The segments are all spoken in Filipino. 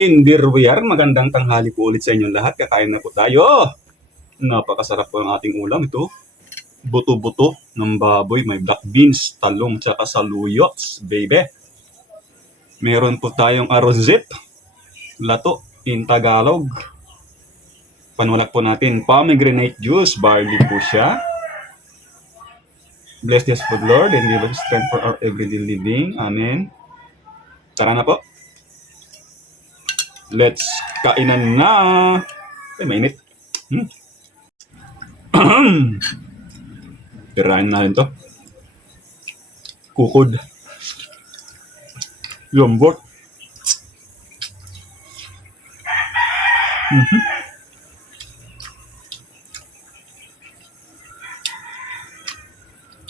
Indirwiyar, magandang tanghali po ulit sa inyong lahat. Kakain na po tayo. Napakasarap po ang ating ulam ito. Buto-buto ng baboy, may black beans, talong, tsaka saluyots, baby. Meron po tayong arrozet, lato in Tagalog. Panulak po natin, pomegranate juice, barley po siya. Bless this food, Lord, and give us strength for our everyday living. Amen. Tara na po. Let's kainan na. Ay, mainit. Tirahin natin to. Kukod. Lombot.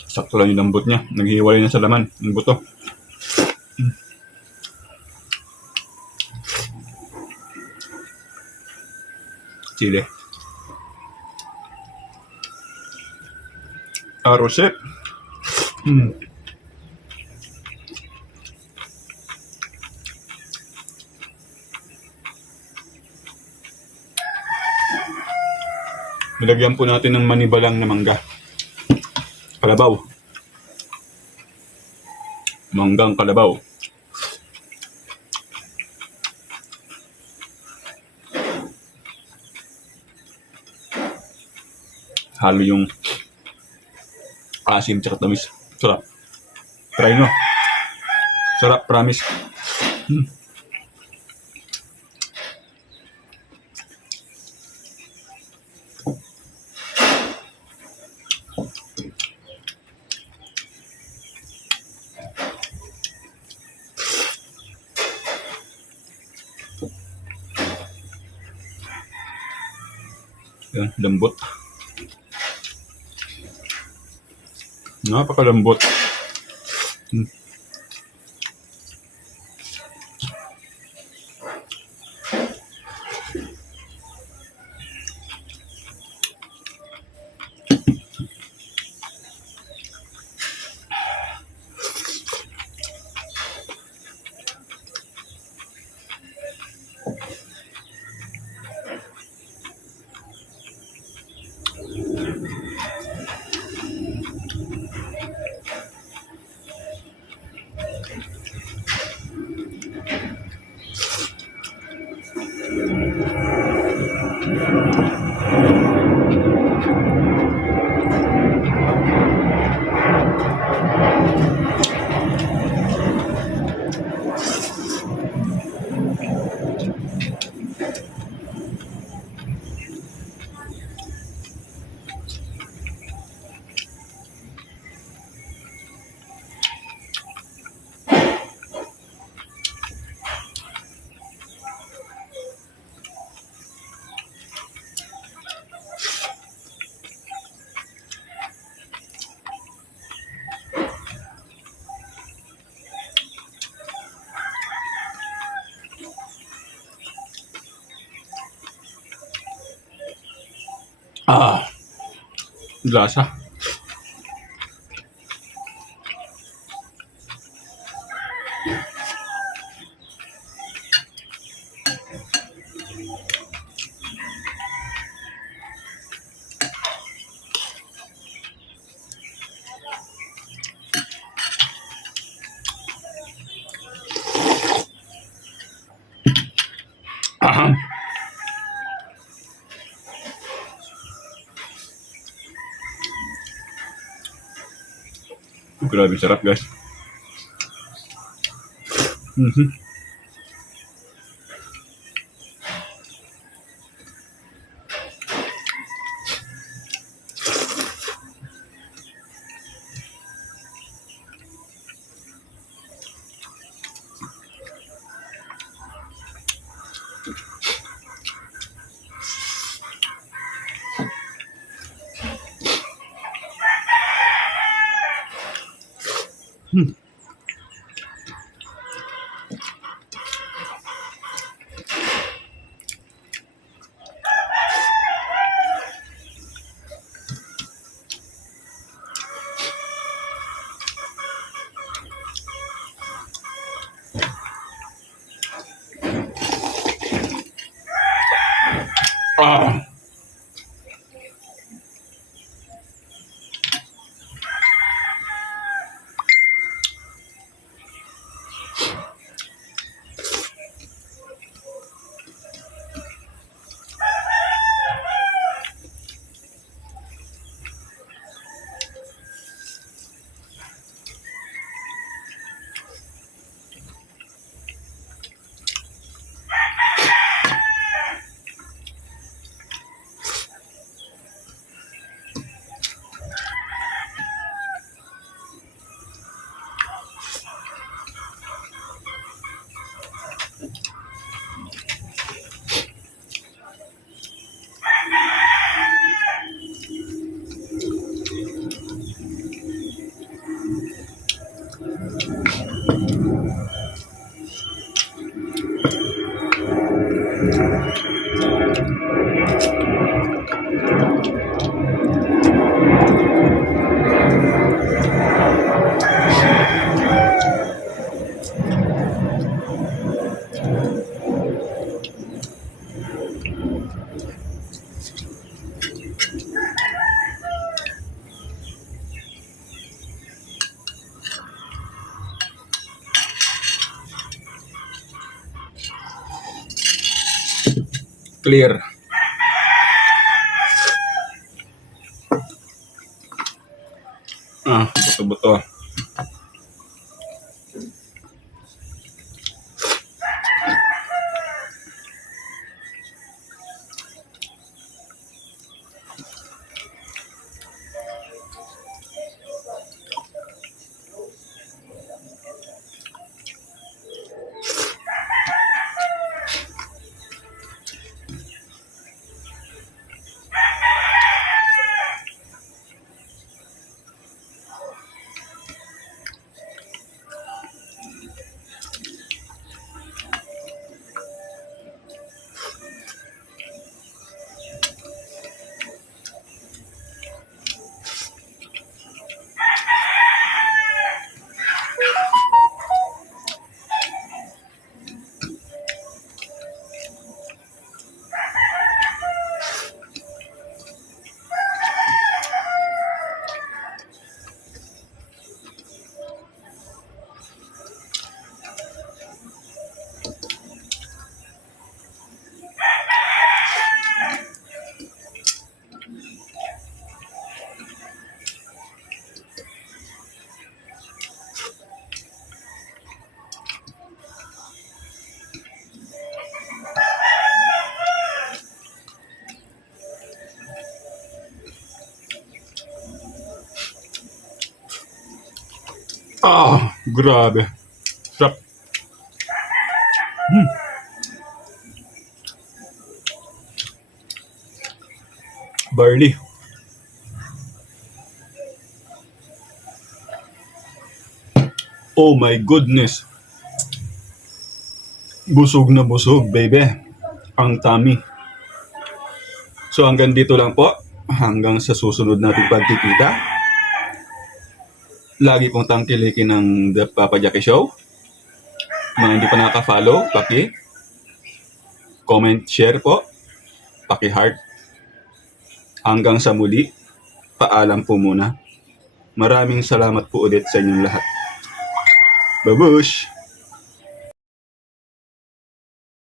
Sakto lang yung lambot niya. Naghihiwalay na sa laman. Ang buto. Chile. Arrozet. Nilagyan po natin ng manibalang na mangga. Kalabaw. Manggang kalabaw. Halo yung asim tsaka tamis. Sarap. Try nyo. Sarap, promise. Yan, lambot. Napakalambot. Lasa. Grabe sarap, guys. Ah, clear. Buto-buto. Grabe. Sarap. Barley. Oh my goodness. Busog na busog, baby. Ang tummy. So hanggang dito lang po. Hanggang sa susunod nating pagkikita. Lagi pong tangkilikin ng The Papa Jackie Show. Mga hindi pa nakaka-follow, comment, share po. Paki-heart. Hanggang sa muli, paalam po muna. Maraming salamat po ulit sa inyong lahat. Babush!